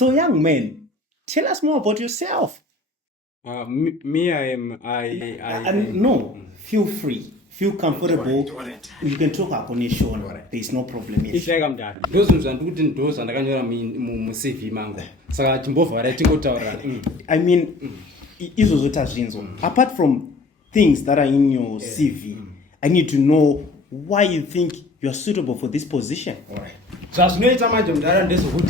So, young man, tell us more about yourself. No, feel free. Feel comfortable. You can talk up on your show. There's no problem. Yes. I mean, apart from things that are in your CV, I need to know why you think you're suitable for this position. All right. So as no time I'm there and this is good.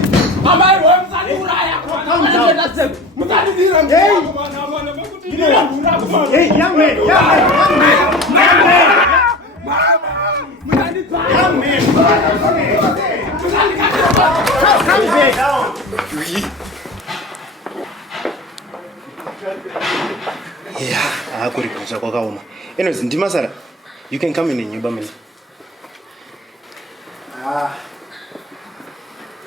Hey, young man. Yeah, anyways, Ndimasara, you can come in your family.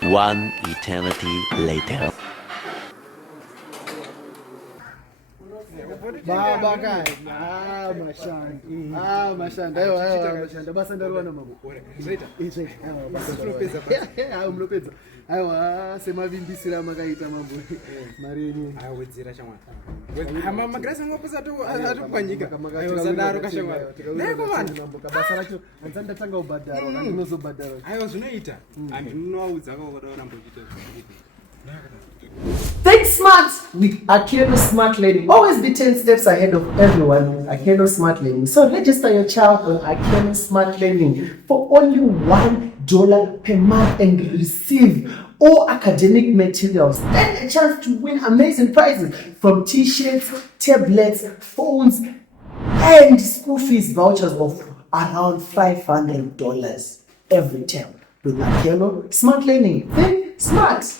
One eternity later. Baba guy. Mashanda. Mashanda. Basa ndarwana mambo. Mlopedza. Aiwa semavimbisira makaita mambo. Marini. Awedzera shamwa. Hama grasa ngoposa atopwanyika. Zadaro kashamwa. Neko man. Basa racho anzanda tanga ubhadharo ndinozobhadharo. Aiwa zvinoita. Andinoaudza kwakudaona mbochita. Think smart with Akello Smart Learning. Always be 10 steps ahead of everyone with Akello Smart Learning. So register your child on Akello Smart Learning for only $1 per month and receive all academic materials. Stand a chance to win amazing prizes from t-shirts, tablets, phones, and school fees vouchers of around $500 every term with Akello Smart Learning. Think smart.